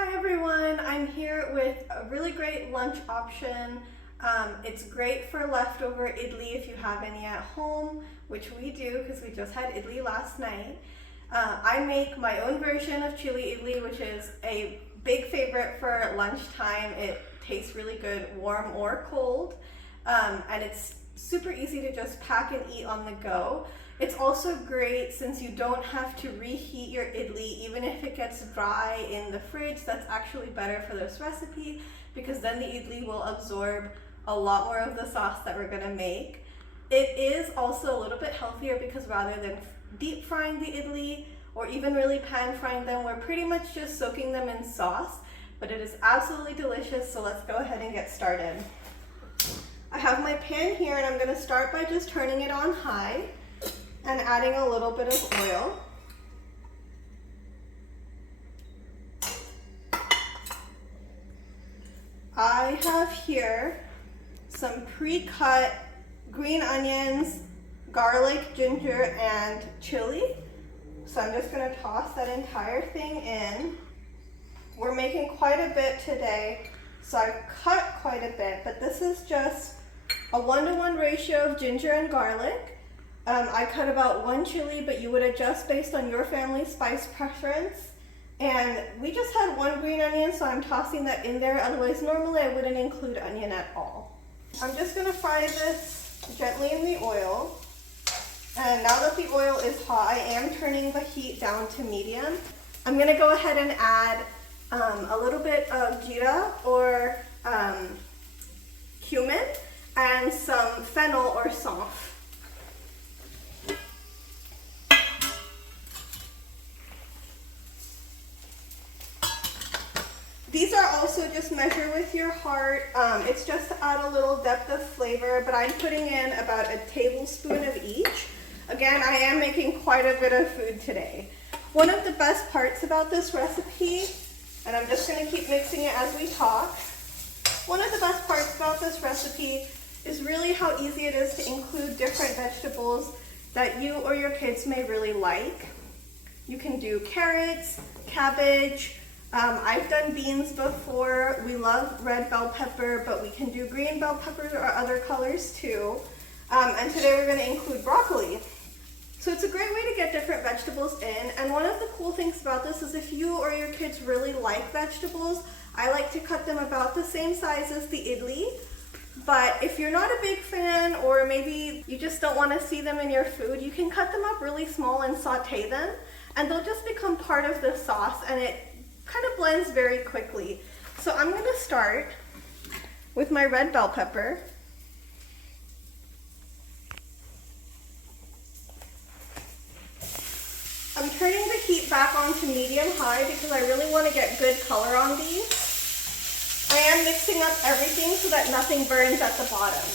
Hi everyone, I'm here with a really great lunch option. It's great for leftover idli if you have any at home, which we do because we just had idli last night. I make my own version of chili idli, which is a big favorite for lunchtime. It tastes really good warm or cold, and it's super easy to just pack and eat on the go. It's also great since you don't have to reheat your idli, even if it gets dry in the fridge. That's actually better for this recipe because then the idli will absorb a lot more of the sauce that we're gonna make. It is also a little bit healthier because rather than deep frying the idli or even really pan frying them, we're pretty much just soaking them in sauce, but it is absolutely delicious. So let's go ahead and get started. I have my pan here and I'm gonna start by just turning it on high and adding a little bit of oil. I have here some pre-cut green onions, garlic, ginger, and chili. So I'm just gonna toss that entire thing in. We're making quite a bit today, so I've cut quite a bit, but this is just a 1-to-1 ratio of ginger and garlic. I cut about 1 chili, but you would adjust based on your family's spice preference. And we just had 1 green onion, so I'm tossing that in there. Otherwise, normally I wouldn't include onion at all. I'm just gonna fry this gently in the oil. And now that the oil is hot, I am turning the heat down to medium. I'm gonna go ahead and add a little bit of jeera or cumin and some fennel or saunf. These are also just measure with your heart. It's just to add a little depth of flavor, but I'm putting in about a tablespoon of each. Again, I am making quite a bit of food today. One of the best parts about this recipe, and I'm just gonna keep mixing it as we talk. One of the best parts about this recipe is really how easy it is to include different vegetables that you or your kids may really like. You can do carrots, cabbage, I've done beans before. We love red bell pepper, but we can do green bell peppers or other colors too. And today we're going to include broccoli. So it's a great way to get different vegetables in. And one of the cool things about this is if you or your kids really like vegetables, I like to cut them about the same size as the idli. But if you're not a big fan, or maybe you just don't want to see them in your food, you can cut them up really small and saute them, and they'll just become part of the sauce, and it kind of blends very quickly. So I'm going to start with my red bell pepper. I'm turning the heat back on to medium-high because I really want to get good color on these. I am mixing up everything so that nothing burns at the bottom.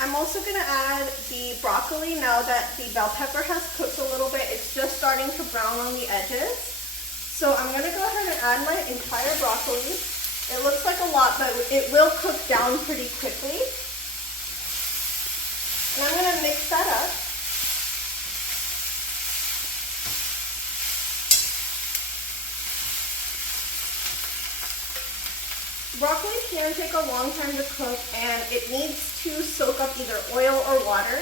I'm also going to add the broccoli now that the bell pepper has cooked a little bit. It's just starting to brown on the edges. So I'm going to go ahead and add my entire broccoli. It looks like a lot, but it will cook down pretty quickly. And I'm going to mix that up. Broccoli can take a long time to cook, and it needs to soak up either oil or water.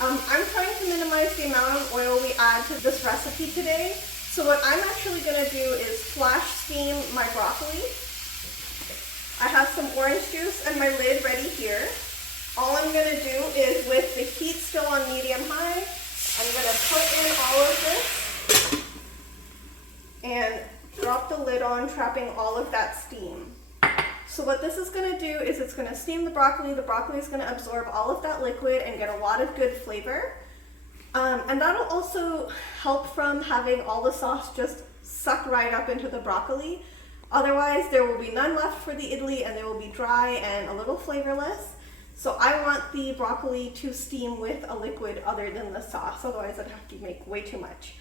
I'm trying to minimize the amount of oil we add to this recipe today. So what I'm actually going to do is flash steam my broccoli. I have some orange juice and my lid ready here. All I'm going to do is, with the heat still on medium-high, I'm going to put in all of this and drop the lid on, trapping all of that steam. So what this is going to do is it's going to steam the broccoli. The broccoli is going to absorb all of that liquid and get a lot of good flavor. And that'll also help from having all the sauce just suck right up into the broccoli. Otherwise, there will be none left for the idli and they will be dry and a little flavorless. So I want the broccoli to steam with a liquid other than the sauce. Otherwise, I'd have to make way too much.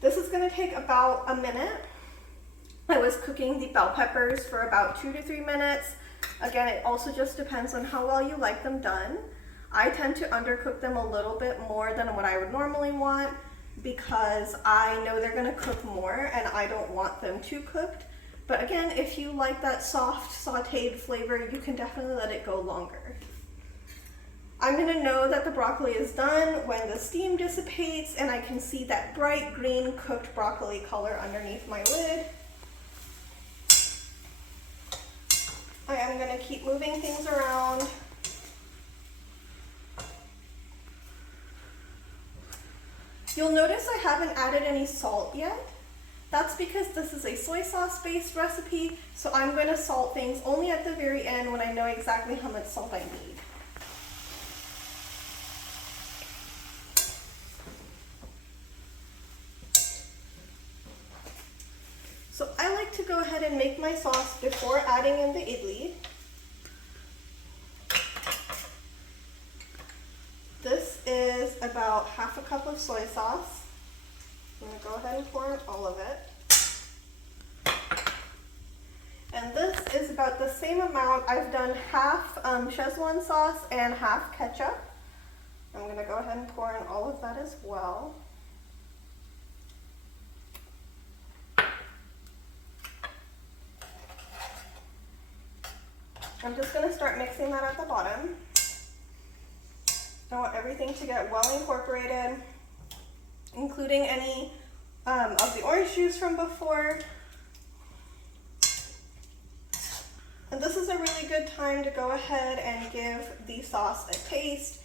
This is going to take about a minute. I was cooking the bell peppers for about 2 to 3 minutes. Again, it also just depends on how well you like them done. I tend to undercook them a little bit more than what I would normally want because I know they're gonna cook more and I don't want them too cooked. But again, if you like that soft sauteed flavor, you can definitely let it go longer. I'm gonna know that the broccoli is done when the steam dissipates and I can see that bright green cooked broccoli color underneath my lid. I am gonna keep moving things around. You'll notice I haven't added any salt yet. That's because this is a soy sauce based recipe, so I'm going to salt things only at the very end when I know exactly how much salt I need. So I like to go ahead and make my sauce before adding in the idli. This is about half a cup of soy sauce. I'm going to go ahead and pour in all of it. And this is about the same amount. I've done half Szechuan sauce and half ketchup. I'm going to go ahead and pour in all of that as well. I'm just going to start mixing that at the bottom. I want everything to get well incorporated, including any of the orange juice from before. And this is a really good time to go ahead and give the sauce a taste.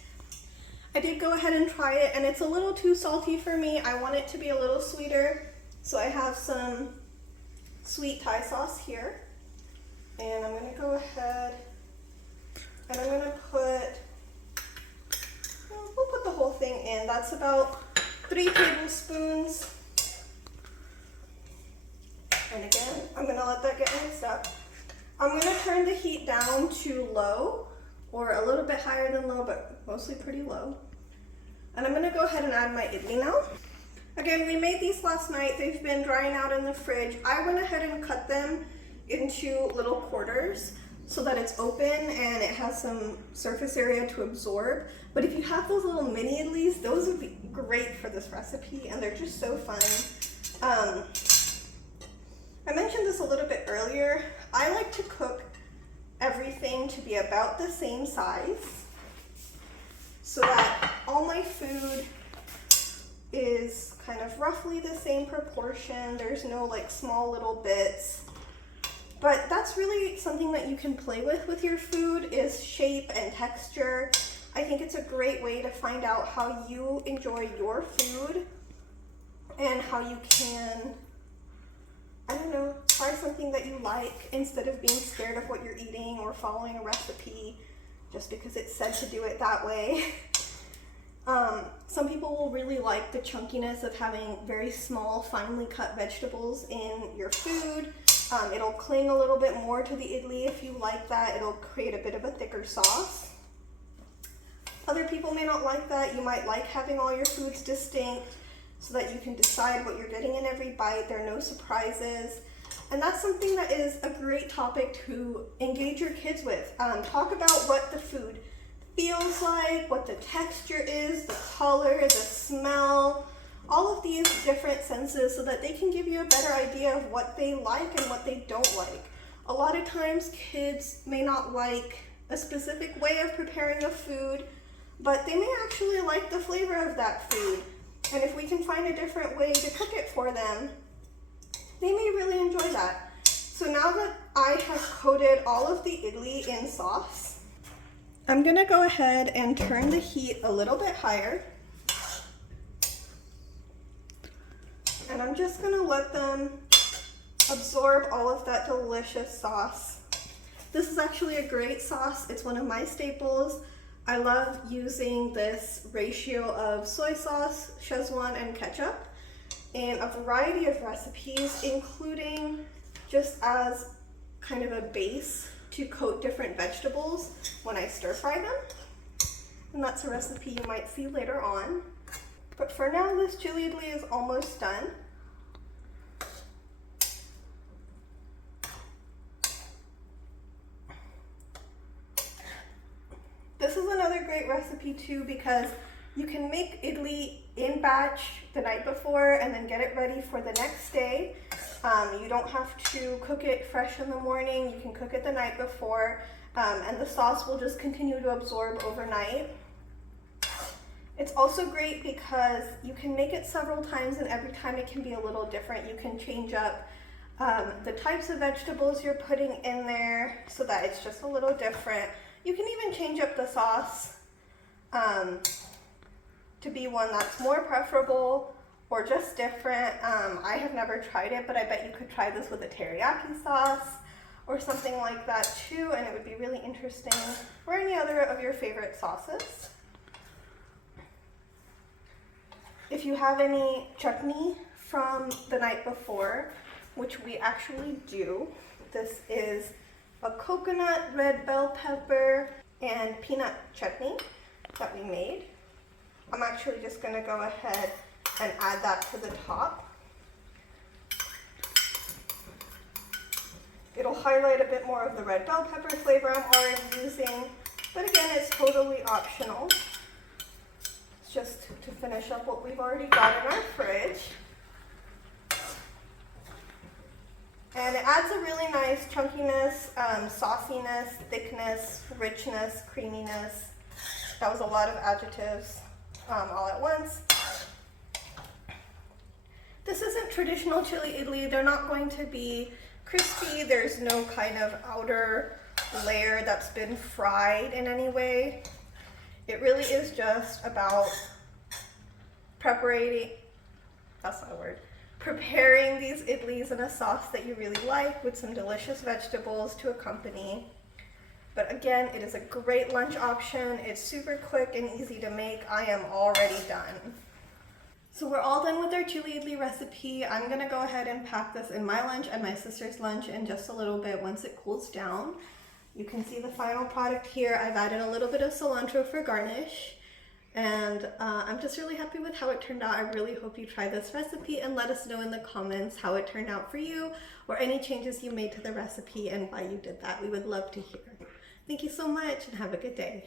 I did go ahead and try it and it's a little too salty for me. I want it to be a little sweeter. So I have some sweet Thai sauce here. And I'm going to go ahead and I'm going to we'll put the whole thing in. That's about 3 tablespoons. And again, I'm going to let that get mixed up. I'm going to turn the heat down to low, or a little bit higher than low, but mostly pretty low. And I'm going to go ahead and add my idli now. Again, we made these last night. They've been drying out in the fridge. I went ahead and cut them into little quarters so that it's open and it has some surface area to absorb. But if you have those little mini idlis, those would be great for this recipe and they're just so fun. I mentioned this a little bit earlier. I like to cook everything to be about the same size so that all my food is kind of roughly the same proportion. There's no like small little bits. But that's really something that you can play with your food, is shape and texture. I think it's a great way to find out how you enjoy your food and how you can, I don't know, try something that you like instead of being scared of what you're eating or following a recipe just because it's said to do it that way. Some people will really like the chunkiness of having very small, finely cut vegetables in your food. It'll cling a little bit more to the idli if you like that. It'll create a bit of a thicker sauce. Other people may not like that. You might like having all your foods distinct so that you can decide what you're getting in every bite. There are no surprises. And that's something that is a great topic to engage your kids with. Talk about what the food feels like, what the texture is, the color, the smell, all of these different senses so that they can give you a better idea of what they like and what they don't like. A lot of times kids may not like a specific way of preparing a food, but they may actually like the flavor of that food. And if we can find a different way to cook it for them, they may really enjoy that. So now that I have coated all of the idli in sauce, I'm gonna go ahead and turn the heat a little bit higher. And I'm just gonna let them absorb all of that delicious sauce. This is actually a great sauce. It's one of my staples. I love using this ratio of soy sauce, Szechuan, and ketchup in a variety of recipes, including just as kind of a base to coat different vegetables when I stir fry them. And that's a recipe you might see later on. But for now, this chili idli is almost done. great recipe too because you can make idli in batch the night before and then get it ready for the next day. You don't have to cook it fresh in the morning. You can cook it the night before, and the sauce will just continue to absorb overnight. It's also great because you can make it several times and every time it can be a little different. You can change up the types of vegetables you're putting in there so that it's just a little different. You can even change up the sauce to be one that's more preferable or just different. I have never tried it, but I bet you could try this with a teriyaki sauce or something like that too, and it would be really interesting, or any other of your favorite sauces. If you have any chutney from the night before, which we actually do, this is a coconut, red bell pepper, and peanut chutney that we made. I'm actually just going to go ahead and add that to the top. It'll highlight a bit more of the red bell pepper flavor I'm already using, but again, it's totally optional. It's just to finish up what we've already got in our fridge. And it adds a really nice chunkiness, sauciness, thickness, richness, creaminess. That was a lot of adjectives all at once. This isn't traditional chili idli. They're not going to be crispy. There's no kind of outer layer that's been fried in any way. It really is just about preparing these idlis in a sauce that you really like with some delicious vegetables to accompany. But again, it is a great lunch option. It's super quick and easy to make. I am already done. So we're all done with our chili idli recipe. I'm gonna go ahead and pack this in my lunch and my sister's lunch in just a little bit once it cools down. You can see the final product here. I've added a little bit of cilantro for garnish. And I'm just really happy with how it turned out. I really hope you try this recipe and let us know in the comments how it turned out for you or any changes you made to the recipe and why you did that. We would love to hear. Thank you so much and have a good day.